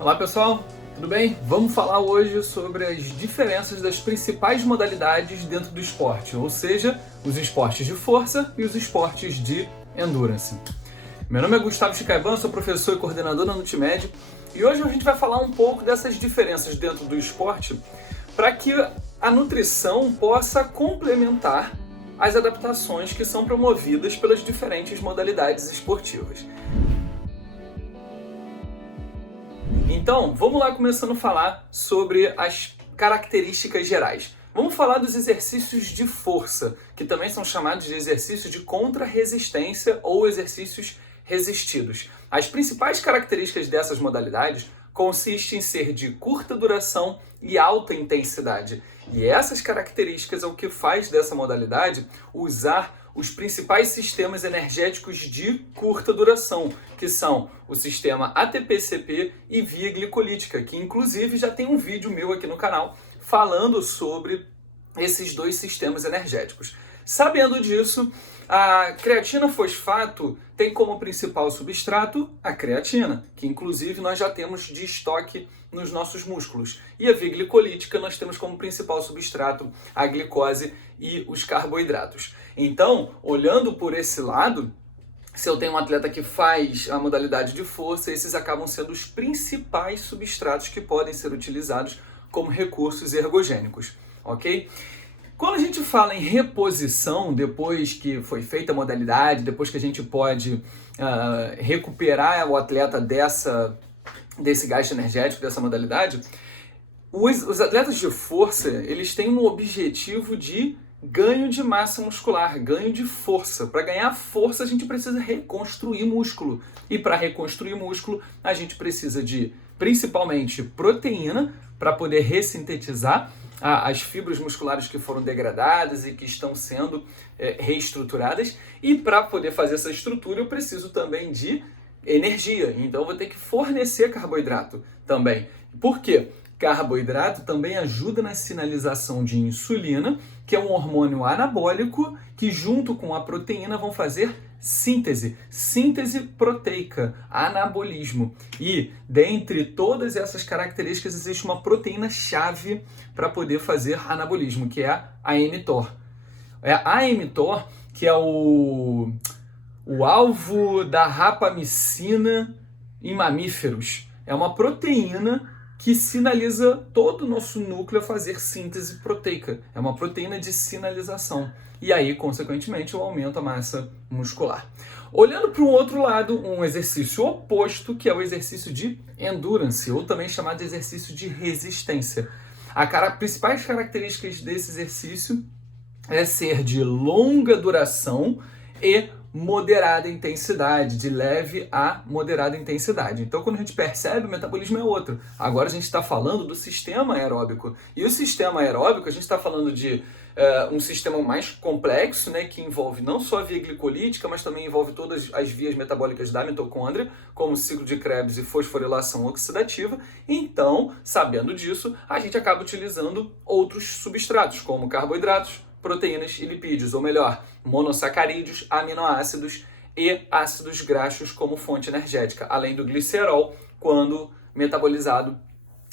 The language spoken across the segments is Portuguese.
Olá pessoal, tudo bem? Vamos falar hoje sobre as diferenças das principais modalidades dentro do esporte, ou seja, os esportes de força e os esportes de endurance. Meu nome é Gustavo Chicaiban, sou professor e coordenador da Nutimed e hoje a gente vai falar um pouco dessas diferenças dentro do esporte para que a nutrição possa complementar as adaptações que são promovidas pelas diferentes modalidades esportivas. Então, vamos lá começando a falar sobre as características gerais. Vamos falar dos exercícios de força, que também são chamados de exercícios de contra-resistência ou exercícios resistidos. As principais características dessas modalidades consistem em ser de curta duração e alta intensidade. E essas características é o que faz dessa modalidade usar os principais sistemas energéticos de curta duração, que são o sistema ATP-CP e via glicolítica, que inclusive já tem um vídeo meu aqui no canal falando sobre esses dois sistemas energéticos. Sabendo disso, a creatina fosfato tem como principal substrato a creatina, que inclusive nós já temos de estoque nos nossos músculos. E a via glicolítica nós temos como principal substrato a glicose e os carboidratos. Então, olhando por esse lado, se eu tenho um atleta que faz a modalidade de força, esses acabam sendo os principais substratos que podem ser utilizados como recursos ergogênicos, ok? Quando a gente fala em reposição, depois que foi feita a modalidade, depois que a gente pode recuperar o atleta desse gasto energético, dessa modalidade, os atletas de força, eles têm um objetivo de ganho de massa muscular, ganho de força. Para ganhar força, a gente precisa reconstruir músculo. E para reconstruir músculo, a gente precisa de, principalmente, proteína, para poder ressintetizar as fibras musculares que foram degradadas e que estão sendo reestruturadas. E para poder fazer essa estrutura, eu preciso também de energia. Então, eu vou ter que fornecer carboidrato também. Por quê? Carboidrato também ajuda na sinalização de insulina, que é um hormônio anabólico que junto com a proteína vão fazer síntese proteica, anabolismo. E dentre todas essas características existe uma proteína-chave para poder fazer anabolismo, que é a mTOR. É a mTOR que é o alvo da rapamicina em mamíferos. É uma proteína que sinaliza todo o nosso núcleo a fazer síntese proteica. É uma proteína de sinalização. E aí, consequentemente, eu aumento a massa muscular. Olhando para o outro lado, um exercício oposto, que é o exercício de endurance, ou também chamado de exercício de resistência. As principais características desse exercício é ser de longa duração e moderada intensidade, de leve a moderada intensidade. Então, quando a gente percebe, o metabolismo é outro. Agora a gente está falando do sistema aeróbico. E o sistema aeróbico, a gente está falando de um sistema mais complexo, né, que envolve não só a via glicolítica, mas também envolve todas as vias metabólicas da mitocôndria, como o ciclo de Krebs e fosforilação oxidativa. Então, sabendo disso, a gente acaba utilizando outros substratos, como carboidratos, proteínas e lipídios, ou melhor, monossacarídeos, aminoácidos e ácidos graxos como fonte energética, além do glicerol, quando metabolizado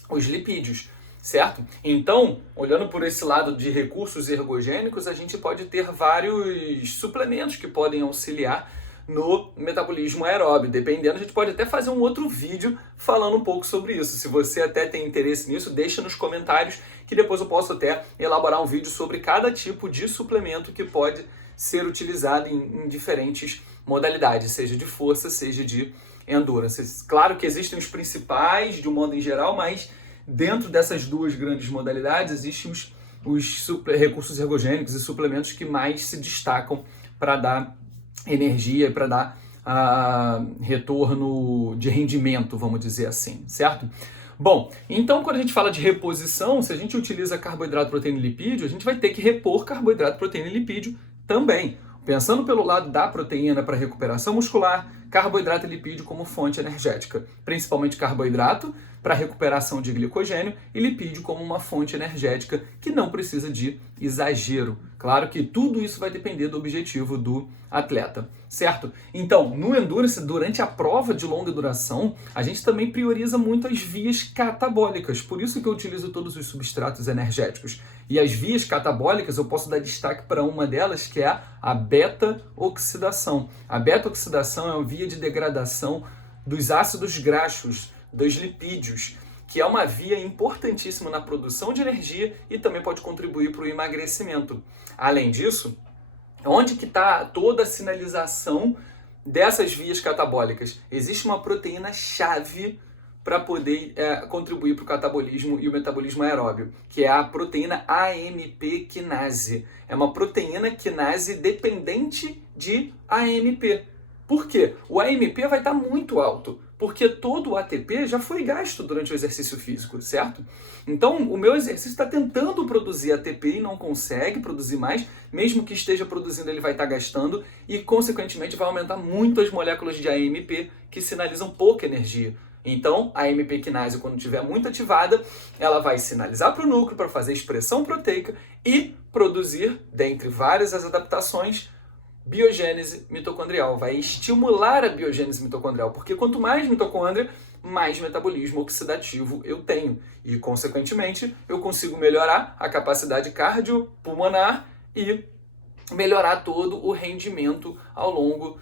os lipídios, certo? Então, olhando por esse lado de recursos ergogênicos, a gente pode ter vários suplementos que podem auxiliar no metabolismo aeróbio. Dependendo, a gente pode até fazer um outro vídeo falando um pouco sobre isso. Se você até tem interesse nisso, deixa nos comentários que depois eu posso até elaborar um vídeo sobre cada tipo de suplemento que pode ser utilizado em diferentes modalidades, seja de força, seja de endurance. Claro que existem os principais, de um modo em geral, mas dentro dessas duas grandes modalidades existem os recursos ergogênicos e suplementos que mais se destacam para dar energia, para dar retorno de rendimento, vamos dizer assim, certo? Bom, então quando a gente fala de reposição, se a gente utiliza carboidrato, proteína e lipídio, a gente vai ter que repor carboidrato, proteína e lipídio também. Pensando pelo lado da proteína para recuperação muscular, carboidrato e lipídio como fonte energética, principalmente carboidrato para recuperação de glicogênio e lipídio como uma fonte energética que não precisa de exagero. Claro que tudo isso vai depender do objetivo do atleta, certo? Então, no Endurance, durante a prova de longa duração, a gente também prioriza muito as vias catabólicas, por isso que eu utilizo todos os substratos energéticos. E as vias catabólicas, eu posso dar destaque para uma delas, que é a beta-oxidação. A beta-oxidação é uma via de degradação dos ácidos graxos, dos lipídios, que é uma via importantíssima na produção de energia e também pode contribuir para o emagrecimento. Além disso, onde que está toda a sinalização dessas vias catabólicas? Existe uma proteína-chave para poder contribuir para o catabolismo e o metabolismo aeróbio, que é a proteína AMP quinase. É uma proteína quinase dependente de AMP. Por quê? O AMP vai estar muito alto, porque todo o ATP já foi gasto durante o exercício físico, certo? Então, o meu exercício está tentando produzir ATP e não consegue produzir mais, mesmo que esteja produzindo, ele vai estar gastando e, consequentemente, vai aumentar muito as moléculas de AMP que sinalizam pouca energia. Então, a AMP quinase, quando estiver muito ativada, ela vai sinalizar para o núcleo para fazer expressão proteica e produzir, dentre várias as adaptações, biogênese mitocondrial. Vai estimular a biogênese mitocondrial, porque quanto mais mitocôndria, mais metabolismo oxidativo eu tenho. E, consequentemente, eu consigo melhorar a capacidade cardiopulmonar e melhorar todo o rendimento ao longo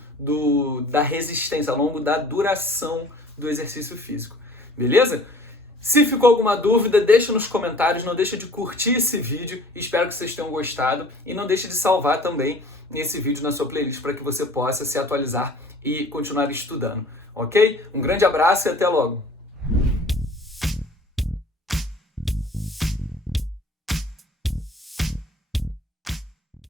da resistência, ao longo da duração do exercício físico. Beleza? Se ficou alguma dúvida, deixa nos comentários, não deixa de curtir esse vídeo, espero que vocês tenham gostado e não deixe de salvar também esse vídeo na sua playlist para que você possa se atualizar e continuar estudando, ok? Um grande abraço e até logo!